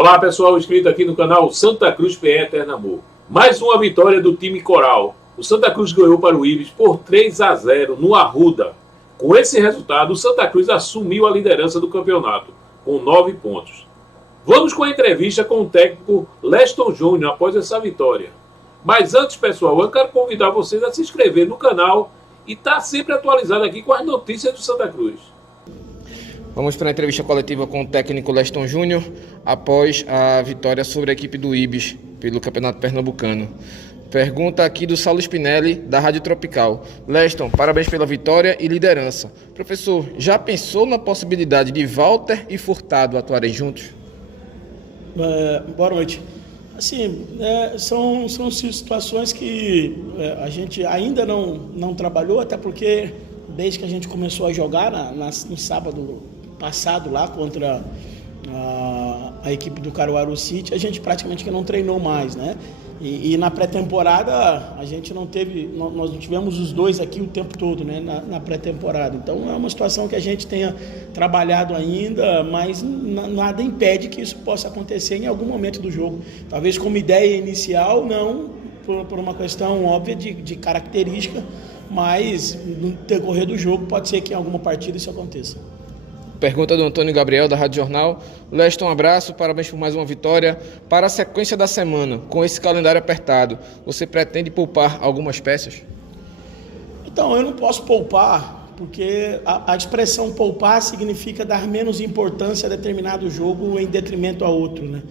Olá pessoal, inscrito aqui no canal Santa Cruz PE Pernambuco. Mais uma vitória do time coral. O Santa Cruz ganhou para o Ibis por 3-0 no Arruda. Com esse resultado, o Santa Cruz assumiu a liderança do campeonato, com 9 pontos. Vamos com a entrevista com o técnico Leston Júnior após essa vitória. Mas antes, pessoal, eu quero convidar vocês a se inscrever no canal e estar sempre atualizado aqui com as notícias do Santa Cruz. Vamos para a entrevista coletiva com o técnico Leston Júnior após a vitória sobre a equipe do Ibis pelo Campeonato Pernambucano. Pergunta aqui do Saulo Spinelli, da Rádio Tropical. Leston, parabéns pela vitória e liderança. Professor, já pensou na possibilidade de Walter e Furtado atuarem juntos? Boa noite. Assim, são situações que a gente ainda não trabalhou, até porque desde que a gente começou a jogar no sábado passado lá contra a equipe do Caruaru City, a gente praticamente não treinou mais, né? E na pré-temporada a gente não teve, nós não tivemos os dois aqui o tempo todo, né? Na pré-temporada. Então é uma situação que a gente tenha trabalhado ainda, mas nada impede que isso possa acontecer em algum momento do jogo. Talvez como ideia inicial, não por uma questão óbvia de característica, mas no decorrer do jogo pode ser que em alguma partida isso aconteça. Pergunta do Antônio Gabriel, da Rádio Jornal. Leston, um abraço, parabéns por mais uma vitória. Para a sequência da semana, com esse calendário apertado, você pretende poupar algumas peças? Então, eu não posso poupar, porque a expressão poupar significa dar menos importância a determinado jogo em detrimento a outro, né?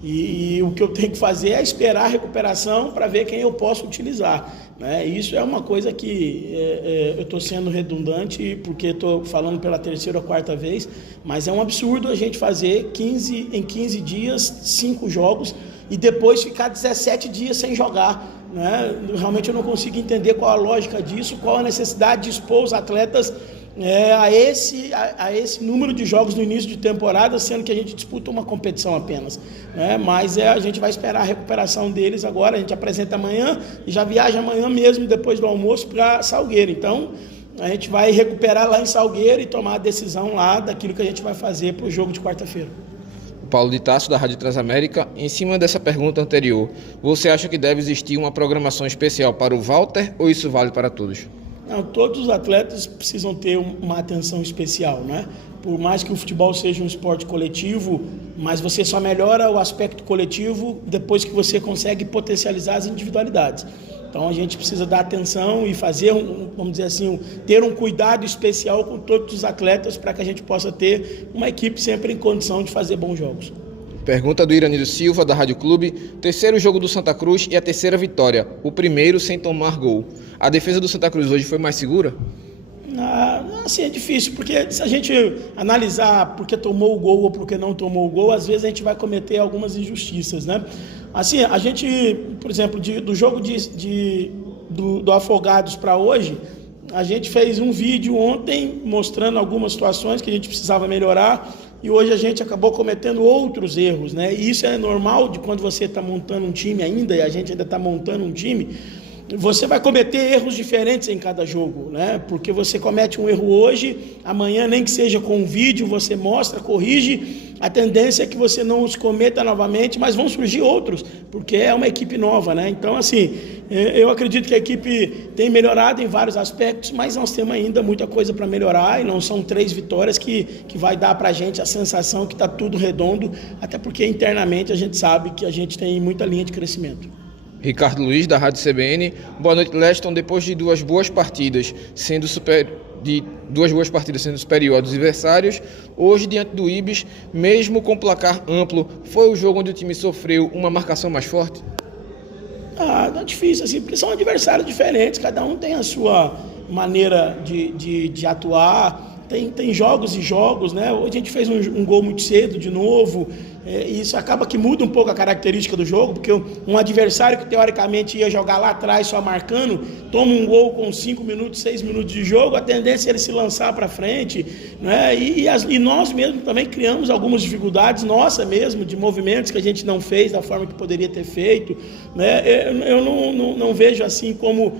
E o que eu tenho que fazer é esperar a recuperação para ver quem eu posso utilizar, né? Isso é uma coisa que eu estou sendo redundante porque estou falando pela terceira ou quarta vez, mas é um absurdo a gente fazer em 15 dias 5 jogos e depois ficar 17 dias sem jogar, né? Realmente eu não consigo entender qual a lógica disso, qual a necessidade de expor os atletas a esse número de jogos no início de temporada, sendo que a gente disputa uma competição apenas, né? Mas a gente vai esperar a recuperação deles agora, a gente apresenta amanhã e já viaja amanhã mesmo, depois do almoço, para Salgueiro. Então, a gente vai recuperar lá em Salgueiro e tomar a decisão lá daquilo que a gente vai fazer para o jogo de quarta-feira. Paulo de Tasso, da Rádio Transamérica. Em cima dessa pergunta anterior, você acha que deve existir uma programação especial para o Walter ou isso vale para todos? Não, todos os atletas precisam ter uma atenção especial, né? Por mais que o futebol seja um esporte coletivo, mas você só melhora o aspecto coletivo depois que você consegue potencializar as individualidades. Então a gente precisa dar atenção e fazer, vamos dizer assim, ter um cuidado especial com todos os atletas para que a gente possa ter uma equipe sempre em condição de fazer bons jogos. Pergunta do Iranildo Silva, da Rádio Clube. Terceiro jogo do Santa Cruz e a terceira vitória. O primeiro sem tomar gol. A defesa do Santa Cruz hoje foi mais segura? Assim, é difícil, porque se a gente analisar porque tomou o gol ou porque não tomou o gol, às vezes a gente vai cometer algumas injustiças, né? Assim, a gente, por exemplo, do jogo do Afogados para hoje, a gente fez um vídeo ontem mostrando algumas situações que a gente precisava melhorar e hoje a gente acabou cometendo outros erros, né? E isso é normal de quando você está montando um time ainda, e a gente ainda está montando um time, você vai cometer erros diferentes em cada jogo, né? Porque você comete um erro hoje, amanhã nem que seja com um vídeo, você mostra, corrige, a tendência é que você não os cometa novamente, mas vão surgir outros, porque é uma equipe nova, né? Então, assim, eu acredito que a equipe tem melhorado em vários aspectos, mas nós temos ainda muita coisa para melhorar e não são 3 vitórias que vai dar para a gente a sensação que está tudo redondo, até porque internamente a gente sabe que a gente tem muita linha de crescimento. Ricardo Luiz, da Rádio CBN. Boa noite, Leston. Depois de duas boas partidas sendo superior aos adversários, hoje diante do Ibis, mesmo com placar amplo, foi o jogo onde o time sofreu uma marcação mais forte? Não é difícil, assim, porque são adversários diferentes, cada um tem a sua maneira de atuar, tem jogos e jogos, né? Hoje a gente fez um gol muito cedo de novo, e isso acaba que muda um pouco a característica do jogo, porque um adversário que teoricamente ia jogar lá atrás só marcando, toma um gol com 5 minutos, 6 minutos de jogo, a tendência é ele se lançar para frente, né? E nós mesmos também criamos algumas dificuldades, nossa mesmo, de movimentos que a gente não fez da forma que poderia ter feito, né? Eu não vejo assim como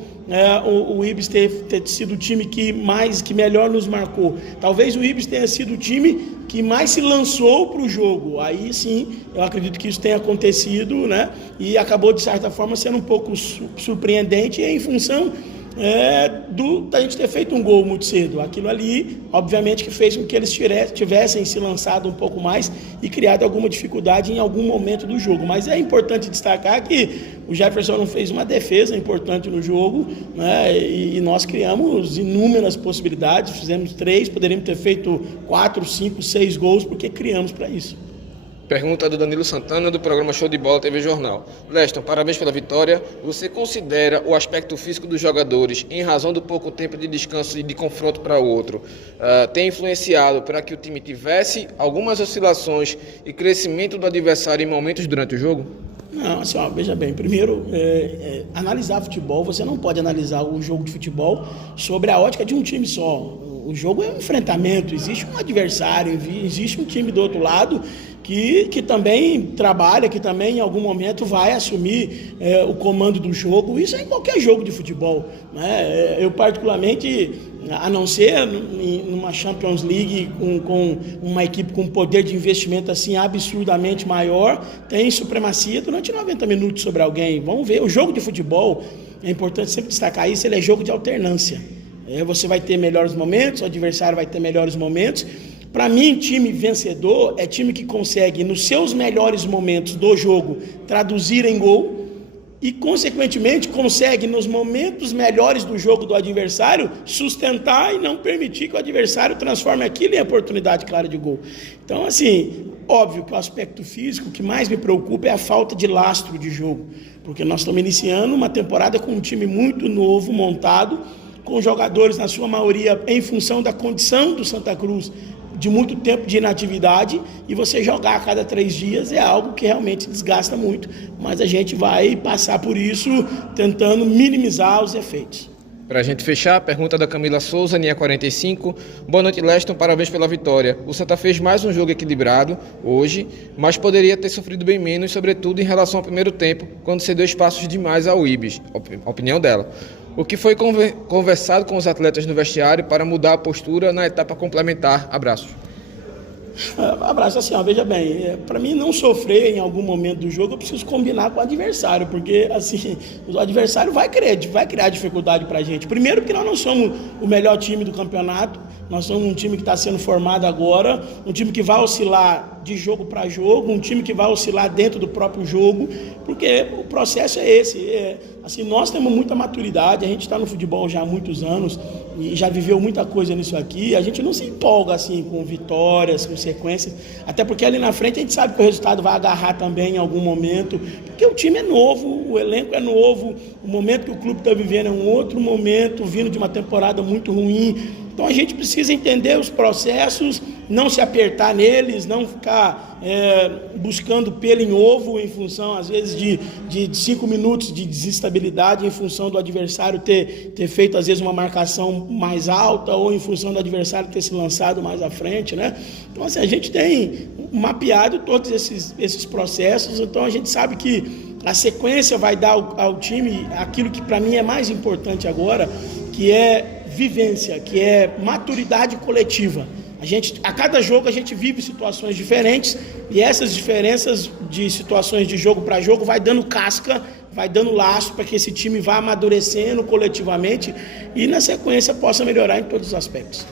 o Ibis ter sido o time que melhor nos marcou. Talvez o Ibis tenha sido o time que mais se lançou para o jogo. Aí sim, eu acredito que isso tenha acontecido, né? E acabou, de certa forma, sendo um pouco surpreendente em função da gente ter feito um gol muito cedo. Aquilo ali, obviamente, que fez com que eles tivessem se lançado um pouco mais e criado alguma dificuldade em algum momento do jogo. Mas é importante destacar que o Jefferson não fez uma defesa importante no jogo, né? E nós criamos inúmeras possibilidades, fizemos 3, poderíamos ter feito 4, 5, 6 gols, porque criamos para isso. Pergunta do Danilo Santana, do programa Show de Bola TV Jornal. Leston, parabéns pela vitória. Você considera o aspecto físico dos jogadores, em razão do pouco tempo de descanso e de confronto para o outro, tem influenciado para que o time tivesse algumas oscilações e crescimento do adversário em momentos durante o jogo? Não, assim, veja bem, primeiro, analisar futebol, você não pode analisar o jogo de futebol sobre a ótica de um time só. O jogo é um enfrentamento, existe um adversário, existe um time do outro lado que também trabalha, que também em algum momento vai assumir o comando do jogo. Isso é em qualquer jogo de futebol, né? Eu particularmente, a não ser numa Champions League com uma equipe com poder de investimento assim absurdamente maior, tem supremacia durante 90 minutos sobre alguém. Vamos ver, o jogo de futebol, é importante sempre destacar isso, ele é jogo de alternância. Você vai ter melhores momentos, o adversário vai ter melhores momentos. Para mim, time vencedor é time que consegue, nos seus melhores momentos do jogo, traduzir em gol e, consequentemente, consegue, nos momentos melhores do jogo do adversário, sustentar e não permitir que o adversário transforme aquilo em oportunidade clara de gol. Então, assim, óbvio que o aspecto físico, o que mais me preocupa é a falta de lastro de jogo, porque nós estamos iniciando uma temporada com um time muito novo, montado, com jogadores, na sua maioria, em função da condição do Santa Cruz, de muito tempo de inatividade, e você jogar a cada 3 dias é algo que realmente desgasta muito, mas a gente vai passar por isso tentando minimizar os efeitos. Para a gente fechar, pergunta da Camila Souza, linha 45. Boa noite, Leston, parabéns pela vitória. O Santa fez mais um jogo equilibrado hoje, mas poderia ter sofrido bem menos, sobretudo em relação ao primeiro tempo, quando cedeu espaços demais ao Ibis, a opinião dela. O que foi conversado com os atletas no vestiário para mudar a postura na etapa complementar? Abraço. Abraço, assim, veja bem, para mim não sofrer em algum momento do jogo, eu preciso combinar com o adversário, porque assim, o adversário vai criar dificuldade para a gente. Primeiro porque nós não somos o melhor time do campeonato, nós somos um time que está sendo formado agora, um time que vai oscilar de jogo para jogo, um time que vai oscilar dentro do próprio jogo, porque o processo é esse. Assim, nós temos muita maturidade, a gente está no futebol já há muitos anos e já viveu muita coisa nisso aqui, a gente não se empolga assim com vitórias, com sequências, até porque ali na frente a gente sabe que o resultado vai agarrar também em algum momento, porque o time é novo, o elenco é novo, o momento que o clube está vivendo é um outro momento, vindo de uma temporada muito ruim. Então a gente precisa entender os processos, não se apertar neles, não ficar buscando pelo em ovo em função, às vezes, de 5 minutos de desestabilidade, em função do adversário ter feito, às vezes, uma marcação mais alta ou em função do adversário ter se lançado mais à frente, né? Então, assim, a gente tem mapeado todos esses processos, então a gente sabe que a sequência vai dar ao time aquilo que, para mim, é mais importante agora, que é vivência, que é maturidade coletiva. A cada jogo a gente vive situações diferentes e essas diferenças de situações de jogo para jogo vai dando casca, vai dando laço para que esse time vá amadurecendo coletivamente e na sequência possa melhorar em todos os aspectos.